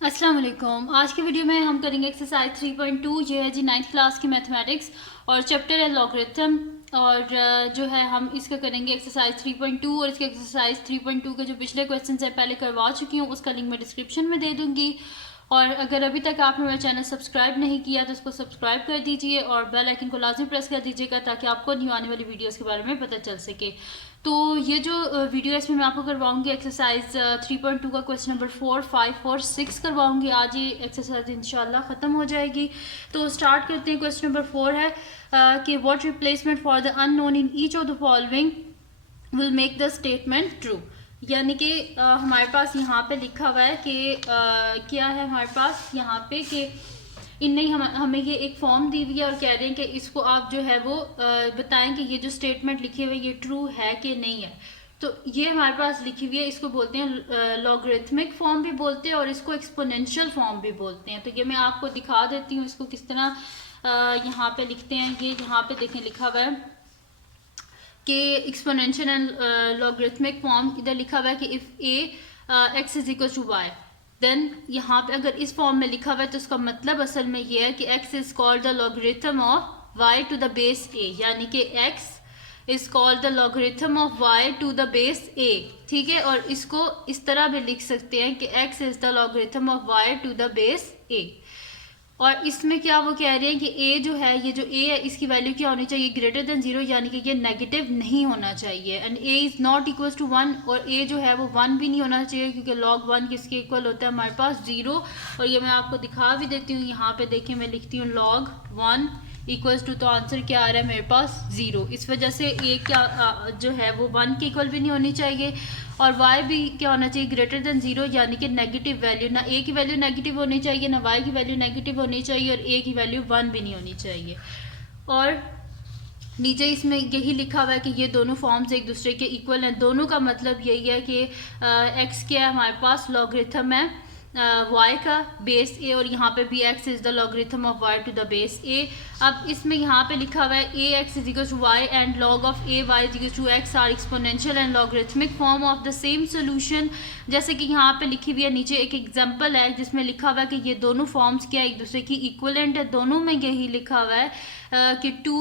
अस्सलाम वालेकुम। आज की वीडियो में हम करेंगे एक्सरसाइज 3.2। ये है जी 9th क्लास की मैथमेटिक्स और चैप्टर है लॉगरिथम। और जो है हम इसका करेंगे एक्सरसाइज 3.2 और इसके एक्सरसाइज 3.2 के जो पिछले क्वेश्चन है पहले करवा चुकी हूँ, उसका लिंक मैं डिस्क्रिप्शन में दे दूँगी। और अगर अभी तक आपने मेरा चैनल सब्सक्राइब नहीं किया तो उसको सब्सक्राइब कर दीजिए और बेल आइकन को लाजमी प्रेस कर दीजिएगा ताकि आपको न्यू आने वाली वीडियोस के बारे में पता चल सके। तो ये जो वीडियो है इसमें मैं आपको करवाऊंगी एक्सरसाइज 3.2 का क्वेश्चन नंबर 4, 5 और 6 करवाऊंगी। आज ये एक्सरसाइज इंशाल्लाह ख़त्म हो जाएगी। तो स्टार्ट करते हैं। क्वेश्चन नंबर 4 है कि what replacement for the unknown in each of the following will make the statement true. यानी कि हमारे पास यहाँ पे लिखा हुआ है कि क्या है हमारे पास यहाँ पे कि इनने हमें ये एक फॉर्म दी हुई है और कह रहे हैं कि इसको आप जो है वो बताएं कि ये जो स्टेटमेंट लिखी हुई है ये ट्रू है कि नहीं है। तो ये हमारे पास लिखी हुई है, इसको बोलते हैं लॉगरिथमिक फॉर्म भी बोलते हैं और इसको एक्सपोनेंशियल फॉर्म भी बोलते हैं। तो ये मैं आपको दिखा देती हूँ इसको किस तरह यहाँ पे लिखते हैं। ये यहाँ पे देखें लिखा हुआ है कि एक्सपोनेंशियल एंड लॉगरिथमिक फॉर्म। इधर लिखा हुआ है कि if A X is equal to Y, then यहाँ पे अगर इस फॉर्म में लिखा हुआ है तो उसका मतलब असल में ये है कि x is called the logarithm of y to the base a, यानी कि x is called the logarithm of y to the base a। ठीक है, और इसको इस तरह भी लिख सकते हैं कि x is the logarithm of y to the base a। और इसमें क्या वो कह रहे हैं कि a जो है, ये जो a है इसकी वैल्यू क्या होनी चाहिए, ग्रेटर देन 0, यानी कि ये नेगेटिव नहीं होना चाहिए। And a is not equal to 1, और a जो है वो 1 भी नहीं होना चाहिए क्योंकि log 1 किसके इक्वल होता है हमारे पास 0। और ये मैं आपको दिखा भी देती हूँ, यहाँ पे देखिए मैं लिखती हूँ log 1 इक्वल्स टू, तो आंसर क्या आ रहा है मेरे पास 0। इस वजह से a क्या जो है वो 1 के इक्वल भी नहीं होनी चाहिए और y भी क्या होना चाहिए, ग्रेटर देन 0, यानी कि नेगेटिव वैल्यू, ना a की वैल्यू नेगेटिव होनी चाहिए ना y की वैल्यू नेगेटिव होनी चाहिए और a की वैल्यू 1 भी नहीं होनी चाहिए। और नीचे इसमें यही लिखा हुआ है कि ये दोनों फॉर्म्स एक दूसरे के इक्वल हैं। दोनों का मतलब यही है कि x क्या है हमारे पास लॉगरिथम है y का बेस a, और यहाँ पे भी x is the logarithm of y to the base a। अब इसमें यहाँ पे लिखा हुआ है a x is equal to y and log of a y is equal to x are exponential and logarithmic form of the same solution. जैसे कि यहाँ पे लिखी हुई है, नीचे एक एग्जांपल है जिसमें लिखा हुआ है कि ये दोनों फॉर्म्स क्या है, एक दूसरे की इक्वलेंट है। दोनों में यही लिखा हुआ है कि 2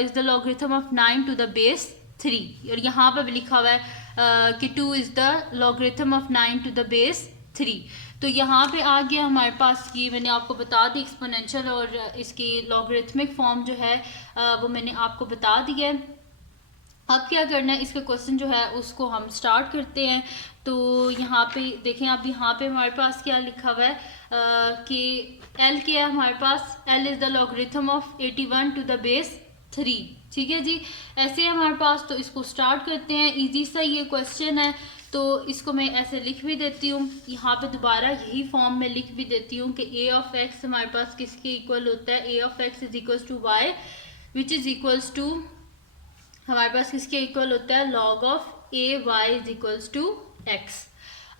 is the logarithm of 9 to the base 3, और यहाँ पर भी लिखा हुआ है कि 2 is the logarithm of 9 to the base 3। तो यहाँ पे आ गया हमारे पास, ये मैंने आपको बता दी एक्सपोनेंशियल और इसकी लॉगरिथमिक फॉर्म जो है वो मैंने आपको बता दिया है। अब क्या करना है, इसका क्वेश्चन जो है उसको हम स्टार्ट करते हैं। तो यहाँ पे देखें, अब यहाँ पे हमारे पास क्या लिखा हुआ है कि L क्या है हमारे पास, L is the logarithm of 81 to the base 3। ठीक है जी, ऐसे है हमारे पास। तो इसको स्टार्ट करते हैं, इजी सा ये क्वेश्चन है तो इसको मैं ऐसे लिख भी देती हूँ। यहाँ पे दोबारा यही फॉर्म में लिख भी देती हूँ कि a ऑफ x हमारे पास किसके इक्वल होता है, a of x is equals to y which is equals to हमारे पास किसके इक्वल होता है, log of a y is equals to x।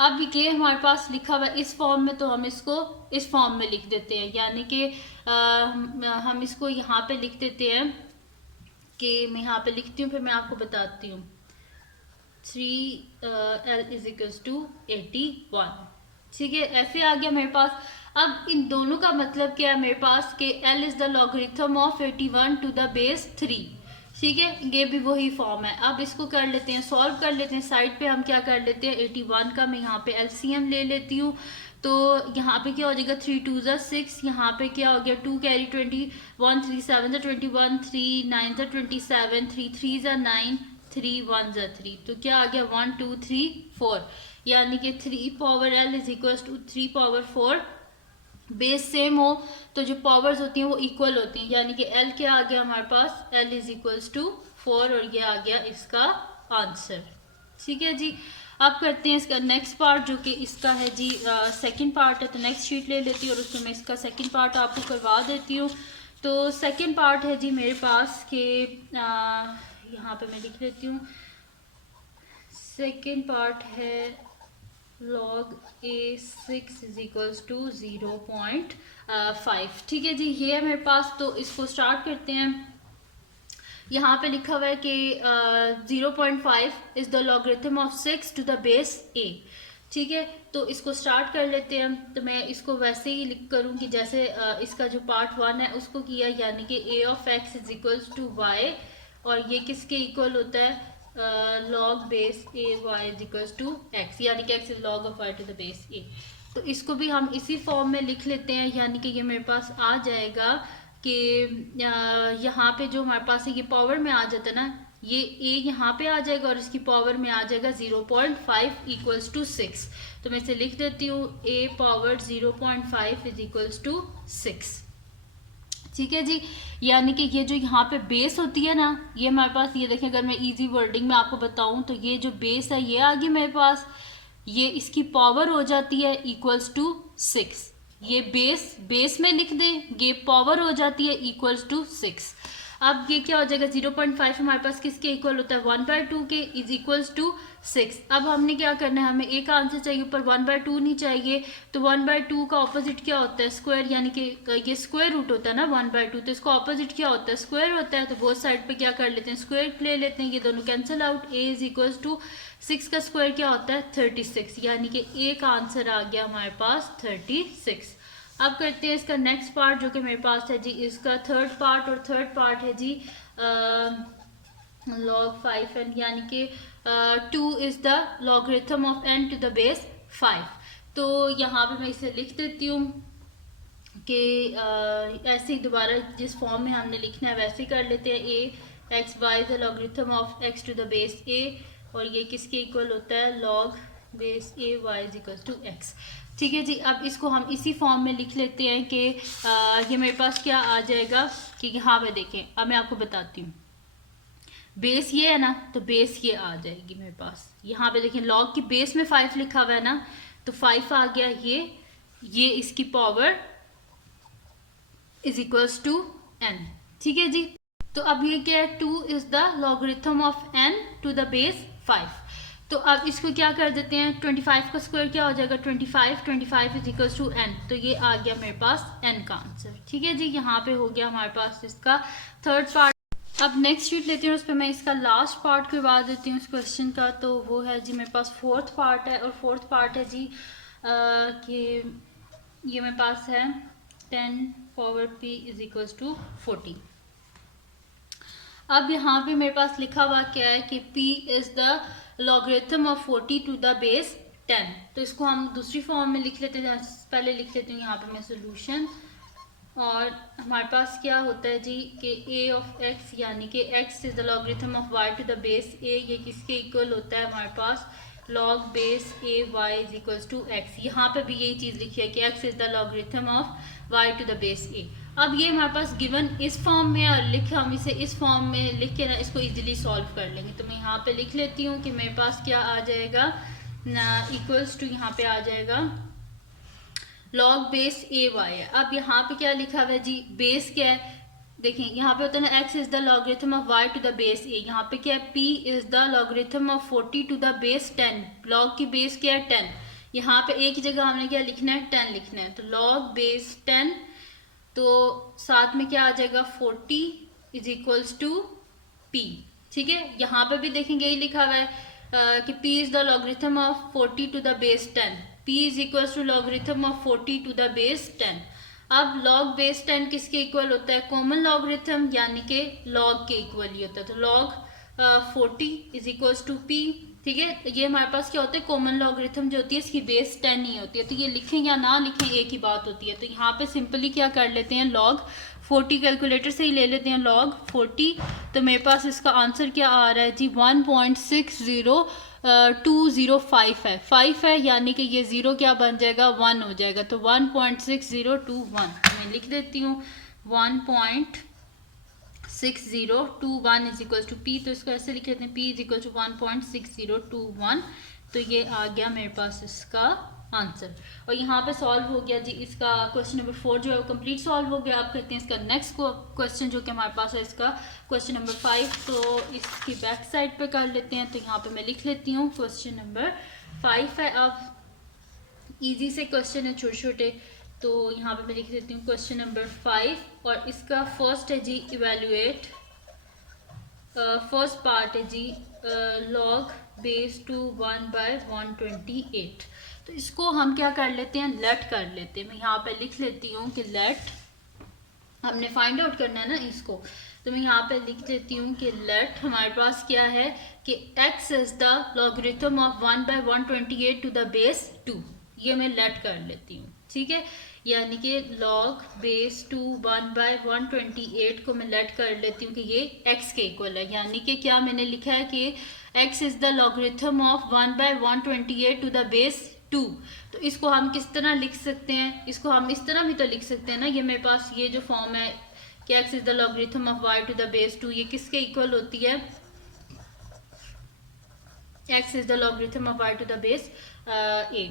अब ये हमारे पास लिखा हुआ है इस फॉर्म में, तो हम इसको इस फॉर्म में लिख देते हैं, यानी कि हम इसको यहाँ पे लिख देते हैं कि मैं यहाँ पे लिखती हूँ फिर मैं आपको बताती हूँ। 3L is equals to 81। ठीक है, ऐसे आ गया मेरे पास। अब इन दोनों का मतलब क्या है मेरे पास कि L is the logarithm of 81 to the base 3। ठीक है, ये भी वही फॉर्म है। अब इसको कर लेते हैं, सॉल्व कर लेते हैं। साइड पे हम क्या कर लेते हैं, 81 का मैं यहाँ पे LCM ले लेती हूँ। तो यहाँ पे क्या हो जाएगा, 3 2 6, यहाँ पे क्या हो गया 2 कैरी 21, 3 7 21, 3 9 27, 3 3 9, 3 1 3। तो क्या आ गया 1 2 3 4, यानी कि 3 power L is equal to 3 power 4। Base same हो तो जो पावर्स होती हैं वो इक्वल होती हैं, यानी कि L क्या आ गया हमारे पास, L इज इक्वल्स टू 4, और ये आ गया इसका आंसर। ठीक है जी, अब करते हैं इसका नेक्स्ट पार्ट जो कि इसका है जी सेकंड पार्ट है। तो नेक्स्ट शीट ले लेती हूँ और उसमें मैं इसका सेकंड पार्ट आपको करवा देती हूँ। तो सेकंड पार्ट है जी मेरे पास के यहाँ पे मैं लिख लेती हूँ। सेकंड पार्ट है log a6 is equals to 0.5। ठीक है जी, ये है मेरे पास। तो इसको स्टार्ट करते हैं। यहाँ पे लिखा हुआ है कि 0.5 is the logarithm of 6 to the base a। ठीक है, तो इसको स्टार्ट कर लेते हैं हम। तो मैं इसको वैसे ही लिख करूँगी जैसे इसका जो पार्ट 1 है उसको किया, यानी कि a of x is equals to y, और ये किसके इक्वल होता है, log base a y is equals to x, यानी कि x is log of y to the base a। तो इसको भी हम इसी फॉर्म में लिख लेते हैं, यानी कि ये मेरे पास आ जाएगा कि यहाँ पे जो हमारे पास है ये पावर में आ जाता है ना, ये a यहाँ पे आ जाएगा और इसकी पावर में आ जाएगा 0.5 इक्वल्स टू 6। तो मैं इसे लिख देती हूँ a power 0.5 is equals to 6। ठीक है जी, यानी कि ये जो यहाँ पे बेस होती है ना, ये हमारे पास, ये देखें अगर मैं इजी वर्डिंग में आपको बताऊँ तो ये जो बेस है ये आ गई मेरे पास, ये इसकी पावर हो जाती है इक्वल्स टू 6। ये बेस में लिख दें, ये पावर हो जाती है इक्वल्स टू 6। अब ये क्या हो जाएगा, 0.5 हमारे पास किसके इक्वल होता है, 1/2 के, इज इक्वल्स टू 6। अब हमने क्या करना है, हमें एक आंसर चाहिए, ऊपर 1/2 नहीं चाहिए। तो 1/2 का ऑपोजिट क्या होता है, स्क्वायर, यानी कि ये स्क्वायर रूट होता है ना 1/2, तो इसका ऑपोजिट क्या होता है, स्क्वायर होता है। तो बोथ साइड पे क्या कर लेते हैं, स्क्वायर ले लेते हैं, ये दोनों cancel out. a is equals to 6 का स्क्वायर क्या होता है, 36, यानी कि एक आंसर आ गया हमारे पास 36। अब करते हैं इसका नेक्स्ट पार्ट जो कि मेरे पास है जी, इसका थर्ड पार्ट, और थर्ड पार्ट है जी log 5n, यानी कि 2 is the logarithm of n to the base 5। तो यहाँ पे मैं इसे लिख देती हूँ कि ऐसे ही दोबारा जिस फॉर्म में हमने लिखना है वैसे ही कर लेते हैं। a x y is the logarithm of x to the base a, और ये किसके इक्वल होता है, log base a y is equal to x। ठीक है जी, अब इसको हम इसी फॉर्म में लिख लेते हैं कि ये मेरे पास क्या आ जाएगा कि यहाँ पे देखें, अब मैं आपको बताती हूँ। बेस ये है ना, तो बेस ये आ जाएगी मेरे पास, यहाँ पे देखें लॉग की बेस में 5 लिखा हुआ है ना, तो 5 आ गया, ये इसकी power is equals to n। ठीक है जी, तो अब ये क्या है, 2 is the logarithm of n to the base 5। तो अब इसको क्या कर देते हैं, 25 का स्क्वायर क्या हो जाएगा, 25 इज इक्वल्स टू n। तो ये आ गया मेरे पास n का आंसर। ठीक है जी, यहाँ पे हो गया हमारे पास इसका थर्ड पार्ट। अब नेक्स्ट शीट लेती हूँ, उस पर मैं इसका लास्ट पार्ट करवा देती हूँ इस क्वेश्चन का। तो वो है जी मेरे पास फोर्थ पार्ट है, और फोर्थ पार्ट है जी कि ये मेरे पास है 10 power p is equals to 40। अब यहाँ पे मेरे पास लिखा हुआ क्या है कि p is the logarithm of 40 to the base 10। तो इसको हम दूसरी फॉर्म में लिख लेते हैं, पहले लिख लेती हूँ यहाँ पे मैं सोल्यूशन। और हमारे पास क्या होता है जी कि a ऑफ x, यानी कि x is the logarithm of y to the base a, ये किसके इक्वल होता है हमारे पास, log base a y is equals to x। यहाँ पे भी यही चीज़ लिखी है कि x is the logarithm of y to the base a। अब ये हमारे पास गिवन इस फॉर्म में, और लिखे हम इसे इस फॉर्म में लिख के ना इसको इजीली सॉल्व कर लेंगे। तो मैं यहाँ पे लिख लेती हूँ कि मेरे पास क्या आ जाएगा, इक्वल्स टू यहाँ पे आ जाएगा log बेस a y है। अब यहाँ पे क्या लिखा हुआ है जी, बेस क्या है, देखें यहाँ पे होता है ना x is the logarithm of y to the base a, यहाँ पे क्या है p is the logarithm of 40 to the base 10। log की बेस क्या है 10, यहाँ पे a की जगह हमने क्या लिखना है, 10 लिखना है। तो log बेस 10, तो साथ में क्या आ जाएगा 40 इज इक्वल्स टू p। ठीक है, यहाँ पे भी देखेंगे यही लिखा हुआ है कि p is the logarithm of 40 to the base 10, p is equals to logarithm of 40 to the base 10। अब log बेस 10 किसके इक्वल होता है, कॉमन लॉगरिथम, यानी कि log के इक्वल ही होता है। तो log 40 is equals to p। ठीक है, ये हमारे पास क्या होता है, कॉमन लॉगरिथम जो होती है इसकी बेस 10 ही होती है। तो ये लिखें या ना लिखें एक ही बात होती है। तो यहाँ पे सिंपली क्या कर लेते हैं, log 40 कैलकुलेटर से ही ले लेते हैं, log 40। तो मेरे पास इसका आंसर क्या आ रहा है जी, 1.60205 है, 5 है, यानी कि ये 0 क्या बन जाएगा, 1 हो जाएगा। तो 1.6021 मैं लिख देती हूँ, 1.6021 इज इक्वल टू p। तो इसको ऐसे लिख लेते हैं, p इज इक्वल टू 1.6021। तो ये आ गया मेरे पास इसका आंसर। और यहाँ पे सॉल्व हो गया जी इसका क्वेश्चन नंबर 4 जो है वो कंप्लीट सॉल्व हो गया। आप करते हैं इसका नेक्स्ट क्वेश्चन जो कि हमारे पास है, इसका क्वेश्चन नंबर 5। तो इसकी बैक साइड पे कर लेते हैं। तो यहाँ पे मैं लिख लेती हूँ क्वेश्चन नंबर 5 है। अब इजी से क्वेश्चन है, छोटे छोटे, तो यहाँ पे मैं लिख देती हूँ क्वेश्चन नंबर 5। और इसका फर्स्ट है जी, इवेल्युएट फर्स्ट पार्ट है जी log बेस टू 1/128। तो इसको हम क्या कर लेते हैं, लेट कर लेते हैं। मैं यहाँ पे लिख लेती हूँ कि लेट, हमने फाइंड आउट करना है ना इसको, तो मैं यहाँ पे लिख देती हूँ कि लेट हमारे पास क्या है कि x is the logarithm of 1/128 to the base 2। ये मैं लेट कर लेती हूँ, ठीक है। यानी कि log बेस टू 1/128 को मैं लेट कर लेती हूँ कि ये x के इक्वल है। यानी कि क्या मैंने लिखा है कि x is the logarithm of 1/128 to the base 2। तो इसको हम किस तरह लिख सकते हैं, इसको हम इस तरह भी तो लिख सकते हैं ना। ये मेरे पास ये जो फॉर्म है कि x is the logarithm of y to the base 2, ये किसके इक्वल होती है, x is the logarithm of y to the base a।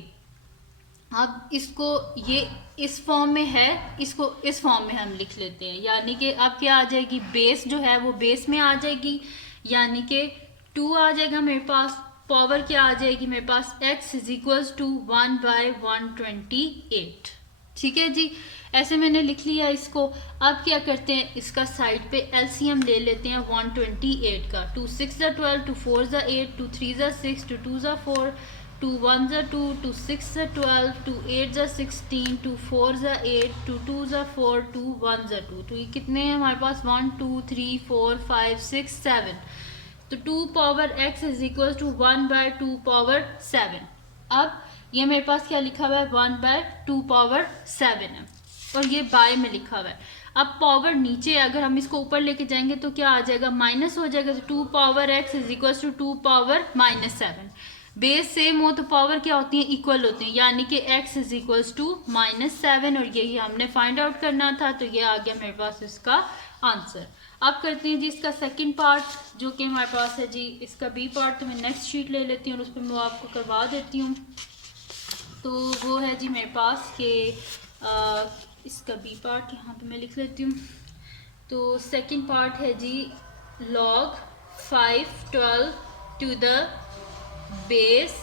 अब इसको ये इस फॉर्म में है, इसको इस फॉर्म में हम लिख लेते हैं। यानी कि अब क्या आ जाएगी, बेस जो है वो बेस में आ जाएगी, यानी कि 2 आ जाएगा मेरे पास। पावर क्या आ जाएगी मेरे पास, x इज इक्वल्स टू 1/128। ठीक है जी, ऐसे मैंने लिख लिया इसको। अब क्या करते हैं, इसका साइड पे एलसीएम ले लेते हैं 128 का। 2 6 ज़ा 12, 2 4 ज़ा 8, 2 3 ज़ा 6, 2 2 ज़ा 4, 2 1 ज़ा 2, 2 6 ज़ा 12, 2 8 ज़ा 16, 2 4 ज़ा 8, 2 2 ज़ा 4, 2 1 ज़ा 2। तो ये कितने हैं हमारे पास, 1 2 3 4 5 6 7। तो 2 power x is equal to 1/2 power 7। अब ये मेरे पास क्या लिखा हुआ है, 1/2 पावर 7 है, और ये बाय में लिखा हुआ है। अब पावर नीचे, अगर हम इसको ऊपर लेके जाएंगे तो क्या आ जाएगा, माइनस हो जाएगा। तो 2 power x is equal to 2 power -7। Base same हो तो पावर क्या होती है, इक्वल होती है। यानी कि x इज इक्वल टू -7, और यही हमने फाइंड आउट करना था। तो ये आ गया मेरे पास इसका आंसर। अब करते हैं जी इसका सेकंड पार्ट, जो कि हमारे पास है जी इसका बी पार्ट। तो मैं नेक्स्ट शीट ले लेती हूँ और उस पर मैं आपको करवा देती हूँ। तो वो है जी मेरे पास कि इसका बी पार्ट यहाँ पे मैं लिख लेती हूँ। तो सेकंड पार्ट है जी log 512 टू द बेस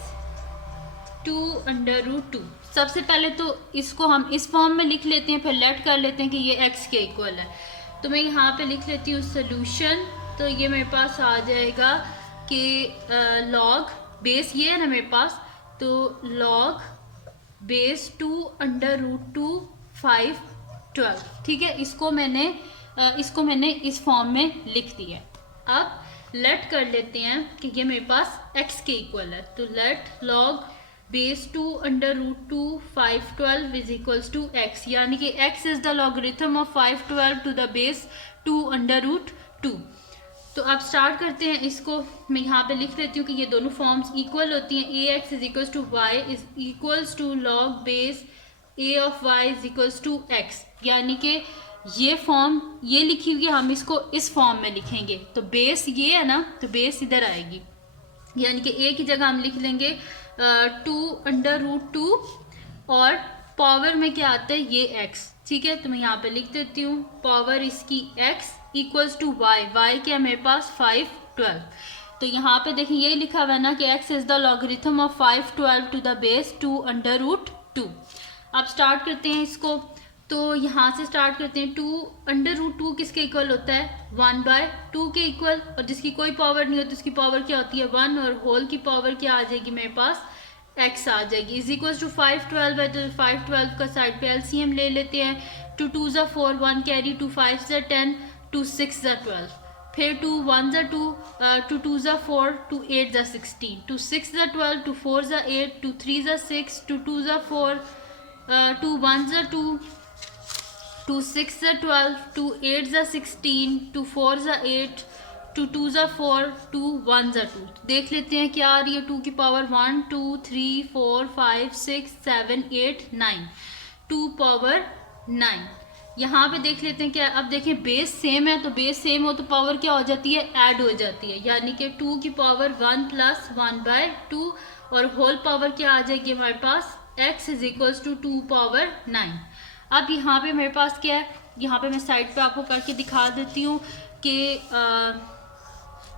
2/√2। सबसे पहले तो इसको हम इस फॉर्म में लिख लेते हैं, फिर लेट कर लेते हैं कि ये x के इक्वल है। तो मैं यहाँ पे लिख लेती हूँ सोल्यूशन। तो ये मेरे पास आ जाएगा कि log बेस ये है ना मेरे पास, तो log बेस 2/√2 512। ठीक है, इसको मैंने इस फॉर्म में लिख दिया। अब लेट कर लेते हैं कि ये मेरे पास x के इक्वल है। तो let log base 2/√2 512 is equals to x, यानी कि x is the logarithm of 512 to the base 2/√2। तो अब स्टार्ट करते हैं इसको। मैं यहाँ पे लिख लेती हूँ कि ये दोनों फॉर्म्स इक्वल होती हैं। ax is equals to Y is equals to log base a of y is equals to x। यानी कि ये फॉर्म ये लिखी हुई है, हम इसको इस फॉर्म में लिखेंगे। तो बेस ये है ना, तो बेस इधर आएगी, यानी कि a की जगह हम लिख लेंगे 2/√2, और पावर में क्या आता है, ये x। ठीक है, तो मैं यहाँ पे लिख देती हूँ पावर इसकी x equals to Y. Y क्या है मेरे पास 512। तो यहाँ पे देखें ये लिखा हुआ है ना कि x is the logarithm of 512 to the base 2/√2। अब स्टार्ट करते हैं इसको। तो यहाँ से स्टार्ट करते हैं। 2/√2 किसके इक्वल होता है, 1/2 के इक्वल, और जिसकी कोई पावर नहीं होती उसकी पावर क्या होती है 1, और होल की पावर क्या आ जाएगी मेरे पास x आ जाएगी। इज इक्वल टू 512 है, तो 512 का साइड पे एलसीएम ले लेते हैं। 2 2 ज़ा 4, 1 कैरी, 2 5 ज़ा 10, 2 6 ज़ा 12, फिर 2 1 ज़ा 2, 2 2 ज़ा 4, 2 8 ज़ा 16, 2 6 ज़ा 12, 2 4 ज़ा 8, 2 3 ज़ा 6, 2 2 ज़ा 4, 2 1 ज़ा 2, 2 6 ज़ा 12, 2 8 ज़ा 16, 2 4 ज़ा 8, 2 2 ज़ा 4, 2 1 ज़ा 2। देख लेते हैं क्या आ रही है। 2 की पावर 1 2 3 4 5 6 7 8 9, 2 पावर 9। यहाँ पे देख लेते हैं क्या। अब देखें बेस सेम है, तो बेस सेम हो तो पावर क्या हो जाती है, ऐड हो जाती है। यानी कि 2 की पावर 1 प्लस 1/2, और होल पावर क्या आ जाएगी हमारे पास, x is equals to 2 power 9। अब यहाँ पे मेरे पास क्या है, यहाँ पे मैं साइड पे आपको करके दिखा देती हूँ कि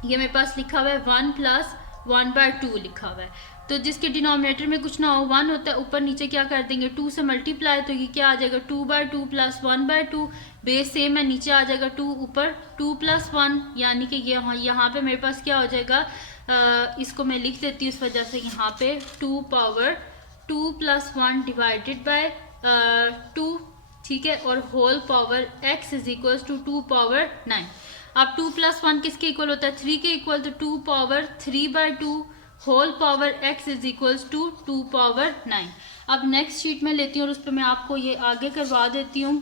ये मेरे पास लिखा हुआ है 1 प्लस 1/2 लिखा हुआ है। तो जिसके डिनोमिनेटर में कुछ ना हो 1 होता है, ऊपर नीचे क्या कर देंगे 2 से मल्टीप्लाई, तो ये क्या आ जाएगा 2/2 प्लस 1/2, बेस सेम है, नीचे आ जाएगा 2, ऊपर 2 + 1, यानी कि ये यहाँ पे मेरे पास क्या हो जाएगा, इसको मैं लिख देती हूँ इस वजह से, यहाँ पे 2 पावर 2 + 1 डिवाइडेड बाय 2, ठीक है, और whole power x is equal to 2 power 9। अब 2 + 1 किसके इक्वल होता है 3 के इक्वल, तो 2 power 3/2 whole power x is equals to 2 power 9। अब नेक्स्ट शीट में लेती हूँ और उस पर मैं आपको ये आगे करवा देती हूँ।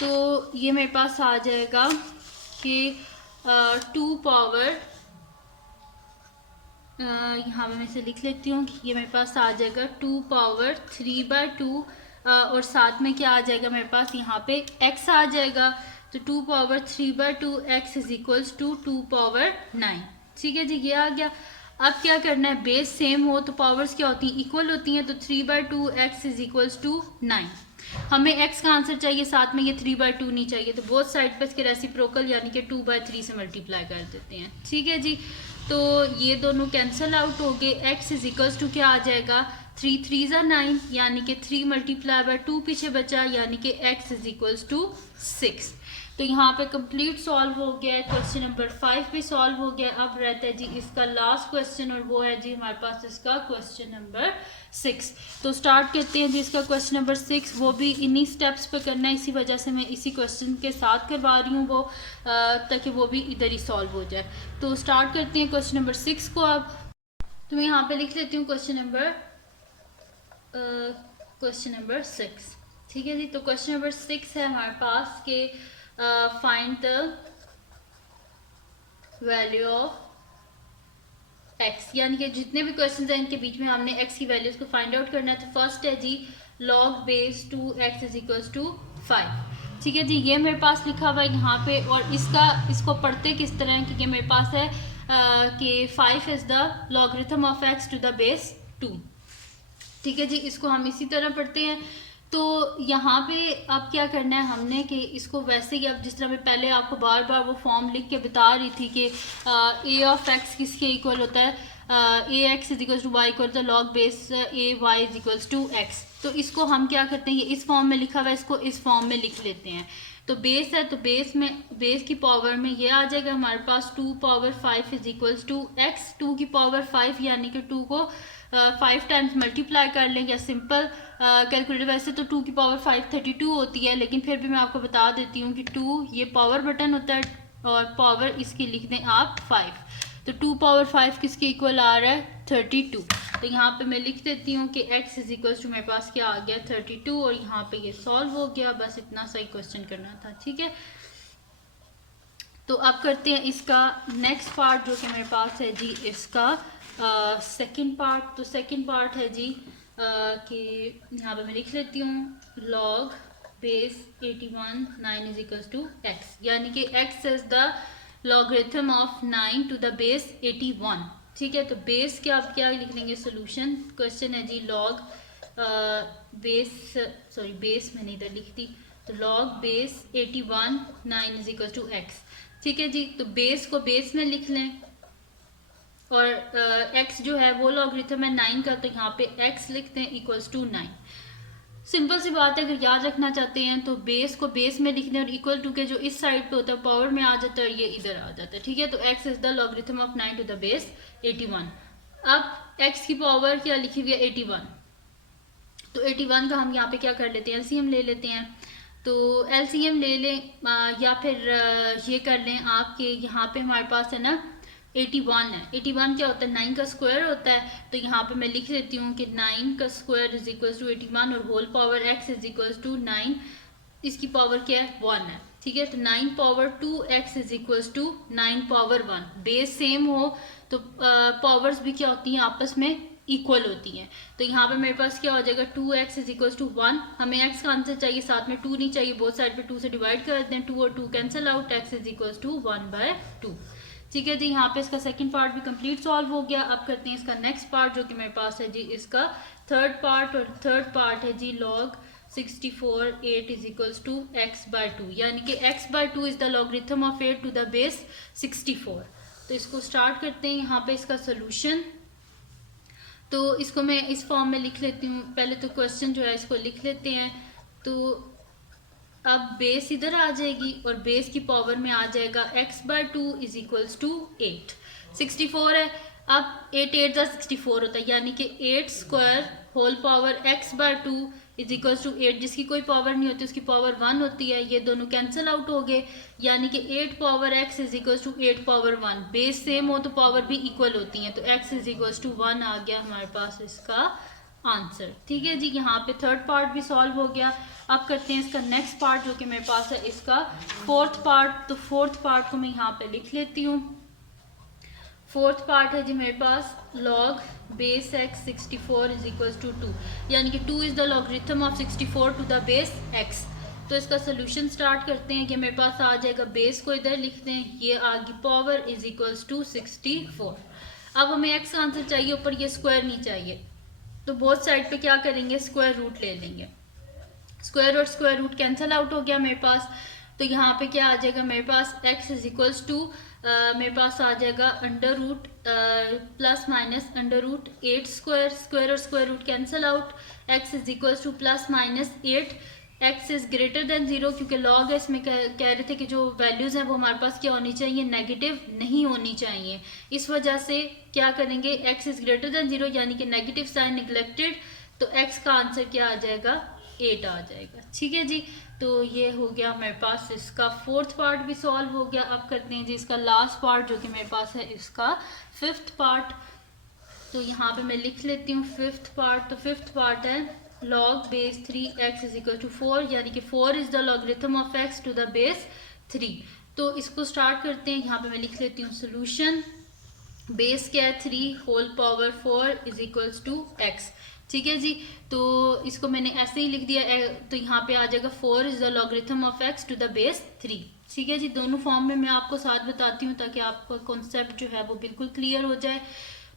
तो ये मेरे पास आ जाएगा कि 2 पावर, यहाँ पे मैं इसे लिख लेती हूँ कि ये मेरे पास आ जाएगा 2 पावर 3/2 और साथ में क्या आ जाएगा मेरे पास यहाँ पे x आ जाएगा, तो 2 power 3/2 x is equals to 2 power 9। ठीक है जी, ये आ गया। अब क्या करना है, बेस सेम हो तो पावर्स क्या होती हैं इक्वल होती हैं, तो 3/2 x इज इक्वल्स टू 9। हमें x का आंसर चाहिए, साथ में ये 3/2 नहीं चाहिए, तो बोथ साइड पर इसके रेसिप्रोकल यानी कि 2/3 से मल्टीप्लाई कर देते हैं। ठीक है जी, तो ये दोनों कैंसिल आउट हो गए, x इज इक्वल्स टू क्या आ जाएगा 3 3 = 9, यानी कि 3 × 2 पीछे बचा, यानी कि x इज इक्वल्स टू 6। तो यहाँ पे कंप्लीट सॉल्व हो गया है, क्वेश्चन नंबर 5 भी सॉल्व हो गया। अब रहता है जी इसका लास्ट क्वेश्चन, और वो है जी हमारे पास इसका क्वेश्चन नंबर 6। तो स्टार्ट करते हैं जी इसका क्वेश्चन नंबर 6। वो भी इन्हीं स्टेप्स पे करना है, इसी वजह से मैं इसी क्वेश्चन के साथ करवा रही हूँ वो, ताकि वो भी इधर ही सॉल्व हो जाए। तो स्टार्ट करते हैं क्वेश्चन नंबर 6 को। अब तो मैं यहाँ पे लिख लेती हूँ क्वेश्चन नंबर 6। ठीक है जी, तो क्वेश्चन नंबर 6 है हमारे पास के find the value of x, यानी कि जितने भी क्वेश्चंस हैं इनके बीच में हमने x की वैल्यूज को फाइंड आउट करना है। तो फर्स्ट है जी log base 2x is equals to 5। ठीक है जी, ये मेरे पास लिखा हुआ है यहाँ पे, और इसको पढ़ते किस तरह है, क्योंकि मेरे पास है कि 5 is the logarithm of x to the base 2। ठीक है जी, इसको हम इसी तरह पढ़ते हैं। तो यहाँ पे अब क्या करना है हमने कि इसको वैसे ही, अब जिस तरह मैं पहले आपको बार बार वो फॉर्म लिख के बता रही थी कि a ऑफ x किसके इक्वल होता है, ax is equal to Y equal to log base ay is equal to x। तो इसको हम क्या करते हैं, ये इस फॉर्म में लिखा हुआ है, इसको इस फॉर्म में लिख लेते हैं। तो बेस है, तो बेस की पावर में ये आ जाएगा हमारे पास 2 power 5 is equals to x। 2 की पावर 5 यानी कि 2 को 5 टाइम्स मल्टीप्लाई कर लें, या सिंपल कैलकुलेटर, वैसे तो 2 की पावर 5 32 होती है, लेकिन फिर भी मैं आपको बता देती हूँ कि 2 ये पावर बटन होता है और पावर इसकी लिख दें आप 5। तो 2 पावर 5 किसके इक्वल आ रहा है 32। तो यहाँ पे मैं लिख देती हूँ कि x इज इक्वल टू मेरे पास क्या आ गया 32, और यहाँ पे ये सॉल्व हो गया। बस इतना सही क्वेश्चन करना था। ठीक है, तो अब करते हैं इसका नेक्स्ट पार्ट, जो कि मेरे पास है जी इसका सेकंड पार्ट। तो सेकंड पार्ट है जी कि यहाँ पे मैं लिख लेती हूँ log base 81 9 is equal to x, यानी कि x is the logarithm of 9 to the base 81। ठीक है, तो बेस के आप क्या लिख लेंगे, सोल्यूशन। क्वेश्चन है जी log बेस मैंने इधर लिख दी, तो log base 81 9 is equal to x। ठीक है जी, तो बेस को बेस में लिख लें, और x जो है वो लॉगरिथम है 9 का, तो यहाँ पे x लिखते हैं इक्वल्स टू 9। सिंपल सी बात है, अगर याद रखना चाहते हैं तो बेस को बेस में लिखने, और इक्वल टू के जो इस साइड पे होता है पावर में आ जाता है, और ये इधर आ जाता है। ठीक है, तो x is the logarithm of 9 to the base 81। अब x की पावर क्या लिखी हुई है 81, तो 81 का हम यहाँ पे क्या कर लेते हैं, एलसीएम ले लेते हैं। तो एलसीएम ले लें, या फिर ये कर लें आपके यहाँ पे हमारे पास है ना 81 है। 81 क्या होता है 9 का स्क्वायर होता है, तो यहाँ पे मैं लिख देती हूँ कि 9 का स्क्वायर इज इक्वल टू 81, और whole power x is equal to 9, इसकी पावर क्या है 1 है। ठीक है, तो 9 power 2x is equal to 9 power 1। Base same हो तो पावर्स भी क्या होती हैं आपस में इक्वल होती हैं। तो यहाँ पे मेरे पास क्या हो जाएगा 2x इज इक्वल टू 1। हमें x का आंसर चाहिए, साथ में 2 नहीं चाहिए, बोथ साइड पे 2 से डिवाइड कर देते हैं, 2 और 2 cancel out, x is equal to 1/2। ठीक है जी, यहाँ पे इसका सेकंड पार्ट भी कंप्लीट सॉल्व हो गया। अब करते हैं इसका नेक्स्ट पार्ट, जो कि मेरे पास है जी इसका थर्ड पार्ट, और थर्ड पार्ट है जी log 64 8 is equals to x/2, यानी कि x/2 is the logarithm of 8 to the base 64। तो इसको स्टार्ट करते हैं। यहाँ पे इसका सोल्यूशन, तो इसको मैं इस फॉर्म में लिख लेती हूँ। पहले तो क्वेश्चन जो है इसको लिख लेते हैं। तो अब बेस इधर आ जाएगी और बेस की पावर में आ जाएगा x/2 इज इक्वल्स टू 8। 64 है। अब 8 8 जा 64 होता है, यानी कि 8 square whole power x/2 is equals to 8। जिसकी कोई पावर नहीं होती उसकी पावर 1 होती है। ये दोनों कैंसिल आउट हो गए, यानी कि 8 power x is equals to 8 power 1। Base same हो तो पावर भी इक्वल होती हैं, तो x इज इक्वल्स टू 1 आ गया हमारे पास इसका आंसर। ठीक है जी, यहाँ पे थर्ड पार्ट भी सॉल्व हो गया। अब करते हैं इसका नेक्स्ट पार्ट जो कि मेरे पास है इसका फोर्थ पार्ट। तो फोर्थ पार्ट को मैं यहाँ पे लिख लेती हूँ। फोर्थ पार्ट है जी मेरे पास log base x 64 is equals to 2, यानी कि 2 is the logarithm of 64 to the base x। तो इसका सोल्यूशन स्टार्ट करते हैं कि मेरे पास आ जाएगा, बेस को इधर लिखते हैं, ये आ गई पावर इज इक्वल्स टू 64। अब हमें x का आंसर चाहिए, ऊपर ये स्क्वायर नहीं चाहिए, तो बोथ साइड पे क्या करेंगे, स्क्वायर रूट ले लेंगे। स्क्वायर और स्क्वायर रूट कैंसिल आउट हो गया मेरे पास। तो यहाँ पे क्या आ जाएगा मेरे पास, x इज इक्वल्स टू मेरे पास आ जाएगा under root plus minus under root 8 square. Square और square root cancel out. x is equals to plus minus 8। x is greater than 0, क्योंकि लॉग है इसमें कह रहे थे कि जो वैल्यूज़ हैं वो हमारे पास क्या होनी चाहिए, नेगेटिव नहीं होनी चाहिए। इस वजह से क्या करेंगे, x इज ग्रेटर देन 0 यानी कि नेगेटिव साइन निगलेक्टेड, तो x का आंसर क्या आ जाएगा, 8 आ जाएगा। ठीक है जी, तो ये हो गया मेरे पास इसका फोर्थ पार्ट भी सॉल्व हो गया। अब करते हैं जी इसका लास्ट पार्ट जो कि मेरे पास है इसका फिफ्थ पार्ट। तो यहाँ पे मैं लिख लेती हूँ फिफ्थ पार्ट। तो फिफ्थ पार्ट है log base 3x is equal to 4, यानी कि 4 is the logarithm of x to the base 3। तो इसको स्टार्ट करते हैं। यहाँ पे मैं लिख लेती हूँ सोल्यूशन। बेस क्या है, 3 whole power 4 is equals to x। ठीक है जी, तो इसको मैंने ऐसे ही लिख दिया। तो यहाँ पे आ जाएगा 4 is the logarithm of x to the base 3। ठीक है जी, दोनों फॉर्म में मैं आपको साथ बताती हूँ ताकि आपका कॉन्सेप्ट जो है वो बिल्कुल क्लियर हो जाए।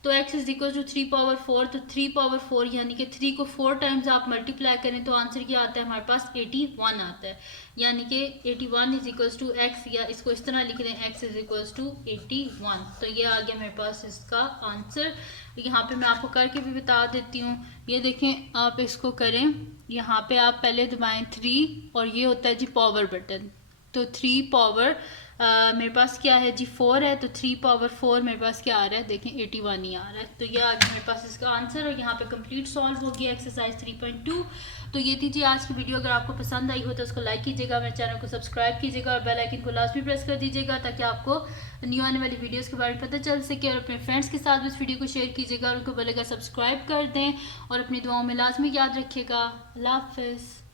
तो x is equal to 3 power 4, तो 3 पावर 4 यानी कि 3 को 4 टाइम्स आप मल्टीप्लाई करें तो आंसर क्या आता है हमारे पास, 81 आता है। यानी कि 81 इज इक्वल्स टू x, या इसको इस तरह लिख दें x इज इक्वल्स टू 81। तो ये आ गया मेरे पास इसका आंसर। यहाँ पे मैं आपको करके भी बता देती हूँ। ये देखें, आप इसको करें, यहाँ पे आप पहले दबाएं 3 और ये होता है जी पावर बटन। तो 3 पावर मेरे पास क्या है जी 4 है, तो 3 पावर 4 मेरे पास क्या आ रहा है, देखें 81 ही आ रहा है। तो ये आ गया मेरे पास इसका आंसर और यहाँ पे कंप्लीट सॉल्व हो गया एक्सरसाइज 3.2। तो ये थी जी आज की वीडियो। अगर आपको पसंद आई हो तो उसको लाइक कीजिएगा, मेरे चैनल को सब्सक्राइब कीजिएगा और बेल आइकन को लाजमी प्रेस कर दीजिएगा ताकि आपको न्यू आने वाली वीडियोज़ के बारे में पता चल सके। और अपने फ्रेंड्स के साथ भी इस वीडियो को शेयर कीजिएगा और उनको बोलेगा सब्सक्राइब कर दें और अपनी दुआओं में लाजमी याद रखिएगा। अल्लाह हाफ़िज़।